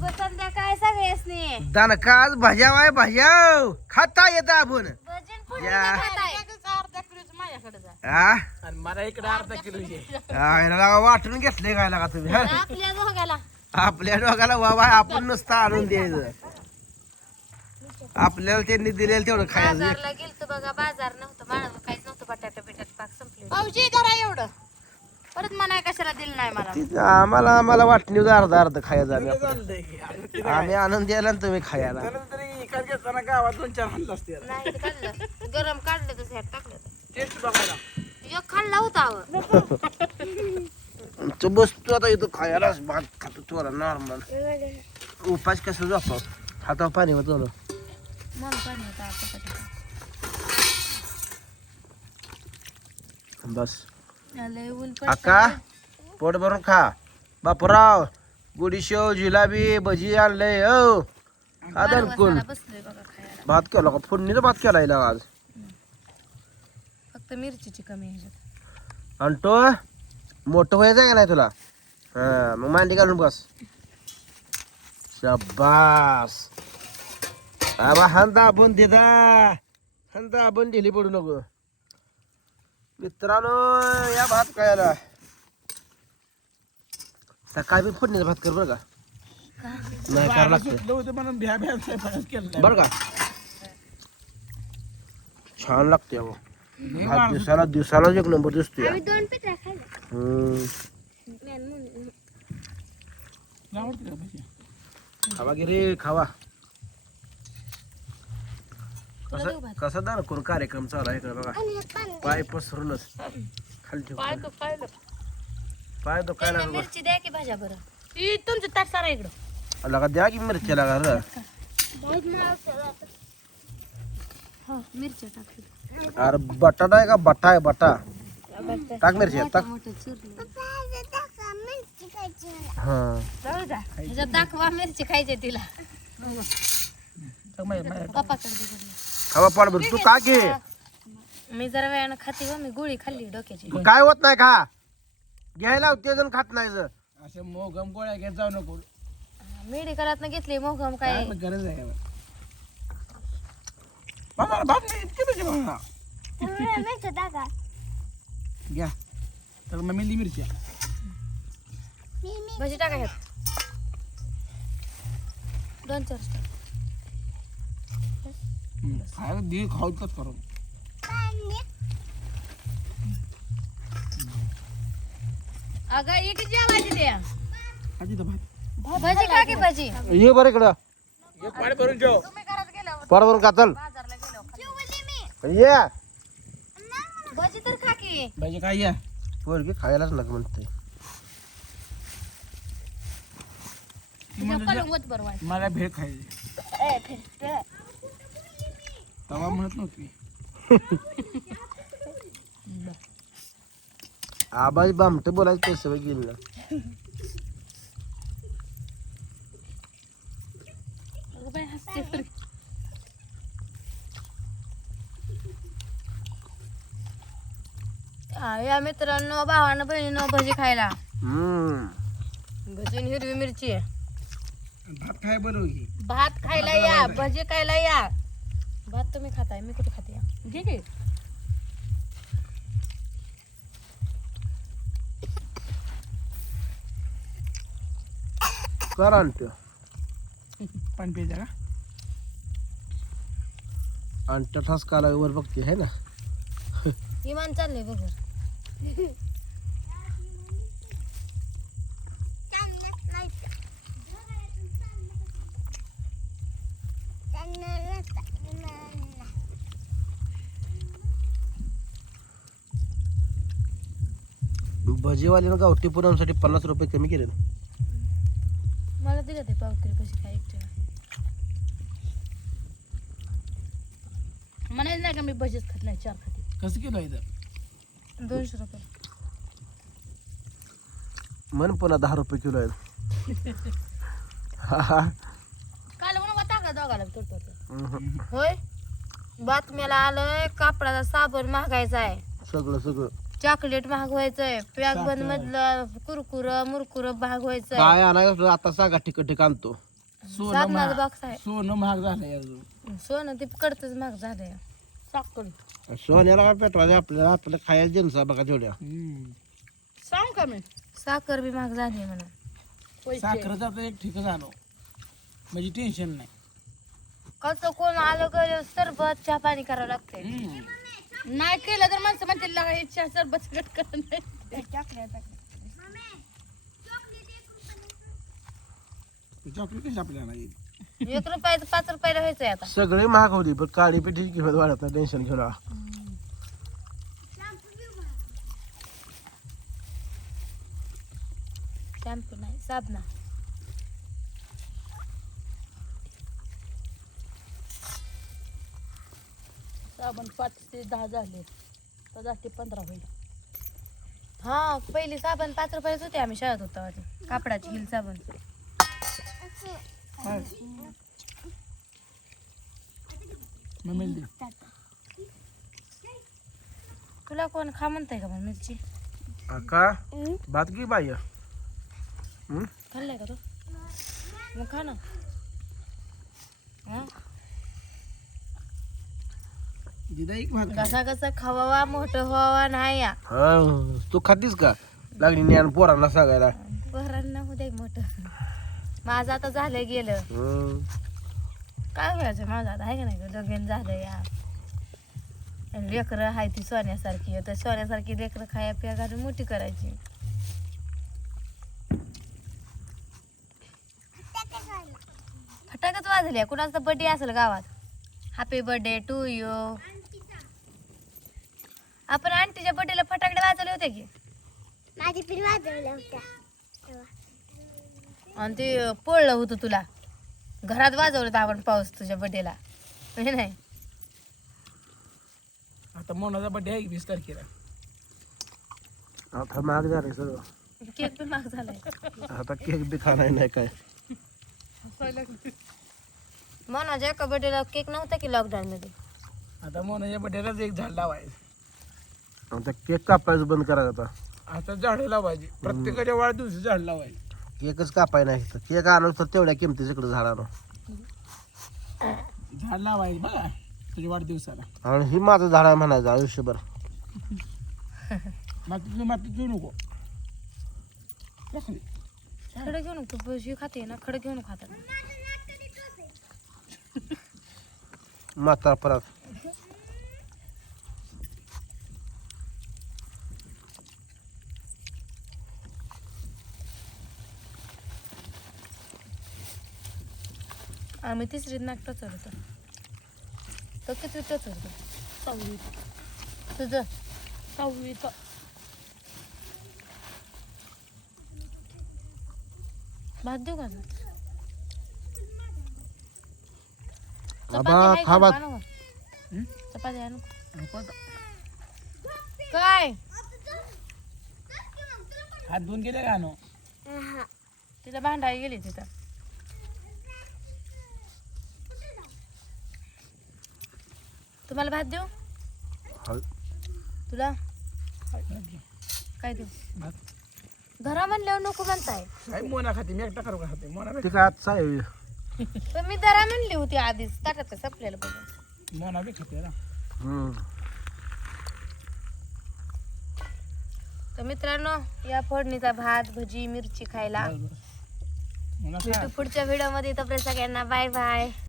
शुभ संध्याकाळ सगळ्यासनी. दणकाच भाज्यावाय भाज्याव खाता येतं आपण भजन पुढे या. खाताय. अर्धा किलोच माझ्याकडे जा हा? आणि मला इकडे अर्धा किलो घे. हा, याला लागा वाटून घेतले काय लागा तुम्ही हा? आपल्या दोघाला आपल्या डोक्याला बाबा आपण नुसतं आणून द्यायचं आपल्याला त्यांनी दिलेलं तेवढं खायचं बाजारला गेलतो बघा. बाजार नव्हतं मला काहीच नव्हतं. बटाटा बिटाट पाक संपले. पावशी करा एवढं परत म्हणाय कशाला दिलं नाही मला. तिथं आम्हाला वाटणी अर्धा अर्ध खायचं आम्ही आपलं. चाललंय की. आणि ते आम्ही आणून द्यायला आणि तुम्ही खायला तरी काय घेताना गावात 2-4 हल्ला असते नाही काढलं गरम काढलं तर ह्यात टाकलं. टेस्ट बघायला. एक खाल्ला होता अहो. तो बसतो आता इथं खायला भात खातो थोडा नॉर्मल उपास कसं झोपाव हातावर पाणी होतं मन पण होतं आता कधी. बस लय ऊन अक्का पोट भरून खा बापराव गुडीशेव जिलाबी भजी आणलंय हो आदर कोण बसलोय बघा खायला. भात केला का फोडणीचा भात केला हिला आज फक्त मिरचीची कमी आहे ह्याच्यात. आणि तो मोठं व्हायचं का नाही तुला हा मग मांडी घालून बस शाबास आबा हंदा आपण देदा हंदा आपण ढिली पडू नको मित्रांनो या भात खायला सकाळी बी फोडणीचा भात कर बरं का नाही करावं लागतं सुटलं होतं म्हणून भ्या भ्या स्वयंपाक केलं. बरं का छान लागते अहो भात दिवसाला एक नंबर दिसतोय आम्ही 2 पिठा खाल्ल्या. आवडतं का भजी? खावा गे रे खावा तुला देऊ भात? कसा दार करून कार्यक्रम चालू आहे इकडे बघा पाय पसरूनच खाली ठेव पाय तो पाहिलं. पाय तो काय त्यांना लागला मिरची द्या की भाज्या बरं. ई तुमचं ताट सारा इकडं. लगा द्या की मिरची लागा रे हो मिरच्या टाकली. अरे बटाटा आहे का बटा आहे बटा टाक मिरची टाक मोठं चिरलं. हा जाऊ द्या. ह्याच्यात दाखवा मिरची खायची तिला. पप्पाकडे दे बरं. खावा पाड भर तू का घे मी जरा वेळानं खाते व मी गोळी खाल्ली डोक्याची. काय होत नाही खा घ्यायला ते जण खात नाही जर असं मोगम गोळ्या घेत जाऊ नको. मेडिकलात घेतली मोहम काय काय गरज आहे का? बाबा बाप नाही इतके पैसे बघा. घ्या तर मग मिली मिरची भजी टाका ह्यात. 2-4 टाक. खायला दे खाऊच करून. अगं एक जेवायची द्या. आजी तर भात. भजी खा की भजी. ये बरं इकडं एक पाड भरून ठेव. तुम्ही घरात गेलो पाड भरून का चल बाजारला गेलो. ये भजी तर खा की. भाजी काय या पोरगी खायलाच नका म्हणते तुझ्या पलंगवत बरं वाटतं. मला भेळ खायची तवा म्हणत नव्हती. आबाज बामट बोलायचं ते सवय गेली ना अगं बाई हसते बरं. या मित्रांनो भावानं बहिणीनं भजी खायला. भजी आणि हिरवी मिरची आहे. भात खाय बरं की भात खायला या भजी खायला या. भात तुम्ही खाताय मी कुठे खाते या. घे की. कर आणतो पाणी प्यायचं का आणि ठस काला वर बघते है ना विमान चाललंय बघ. भजीवाल्यानं गावठी पुरणसाठी 50 रुपये कमी केले ना मला दिलं ते पाव किलो भजी काय एकट्याला. म्हणायचं नाही का मी भजीच खात नाही 4 खाते. कसं किलो आहे इथं 200 रुपये. मन पुन्हा 10 रुपये किलो आहे काल म्हणून होता का दोघाला तुटतो होय. बातम्याला आलंय कापडाचा साबण महागायचा आहे. सगळं चॉकलेट महाग व्हायचंय. पॅक बंद मधलं कुरकुर मुरकुर महाग व्हायचंय. काय आणायचं आता सांगा ठिक आणतो सोनं साबणाचं महाग बॉक्स आहे. सोनं महाग झालंय अजून. सोनं ते कडतच महाग झालंय. साखर सोन्याला काय पेटवायचं आपल्याला आपल्याला खायला जिन्स बघा तेवढ्या. सांग का मी साखर बी महाग झाली म्हणा. साखरेचं आता एक ठिकाण झालो म्हणजे टेन्शन नाही. कसं कोण आलं गेलं सरबत चहा पाणी करावं लागतंय. नाही केलं तर माणसं म्हणतील लागा इच्छा सरबत करत नाही. चॉकलेट कशी आपल्याला येईल. 1 रुपयाचं 5 रुपयाला व्हायचंय आता. सगळे महाग होती पण काळी पिठीची किंमत वाढत नाही. टेन्शन घेऊ नका. शॅम्पू नाही साबणा. साबण 5 ते 10 झाले तर 10 ते 15 होईल. हा पहिली साबण 5 रुपयाच होते. आम्ही शाळेत होतो तेव्हा. कापडाची हिल साबण. मम्मीला दे. तुला कोण खा म्हणताय का मग मिरची? का बात की बाई खाल्लाय का तू? मग खा ना. हा? दिदा एक भात खा. कसा कसा खावावा मोठं व्हावा नाही या. तू खातीस का लागली ज्ञान पोरांना सांगायला. पोरांना उद्या मोठं. माझं आता झालं गेलं. काय व्हायचं माझं आता आहे का नाही. लगीन झालं या. लेकरं आहे ती सोन्यासारखी. तर सोन्यासारखी लेकरं खाया पिया घालून मोठी करायची. फटाकच वाजल्या. कुणाचा बर्थडे असेल गावात. Happy birthday to you. आपण आंटीच्या बर्थडेला फटाकडे वाजवले होते की. माझी पिढी वाजवल्या होत्या. आणि ते पोळलं होतं तुला. घरात वाजवलं होतं आपण पाऊस तुझ्या बर्थडेला. नाही आता मोनाचा बर्थडे आहे 20 तारखेला. आता महाग झालंय सगळं. केक बी महाग झालाय. आता केक बी खाणार नाही काय. मोनाच्या एका बर्थडेला केक नव्हता की लॉकडाऊन मध्ये. आता मोनाच्या बर्थडेलाच एक झाड लावायचं. आता केक कापायचं बंद करायचं. आता झाडं लावायची. प्रत्येकाच्या वाढदिवशी झाड लावायची. केकच कापाय नाही तर केक आणून तर तेवढ्या किमतीच इकडे झाडानं. झाड लावायची बघा तुझ्या वाढदिवसाला. आणि ही माझं झाड आहे म्हणायचं आयुष्यभर. माती घेऊ नको. खडं घेऊन तू पैसे खाते ना. खडं घेऊन खातात. म्हातारा परत आम्ही 3रीत नाक टचर होतो. तो किती टचर होतो? 6वीत. तुझं 6वीत. भात देऊ का? आबा खा भात. चपाती आणू. काय हात धुवून गेले का नो. तिला भांडायला गेली तिथं. तुम्हाला भात देऊ? तुला काय देऊ? घरा म्हणल्यावर नको म्हणताय. काय मोना खाते मी एकटा करू का खाते मोना ते काय आजचा आहे. पण मी दरा म्हणली होती आधीच. ताटात संपलेलं बघून. मोना बी खाते ना. तर मित्रांनो या फोडणीचा भात भजी मिरची खायला. मोना भेटू पुढच्या व्हिडिओ मध्ये. तोपर्यंत सगळ्यांना बाय बाय.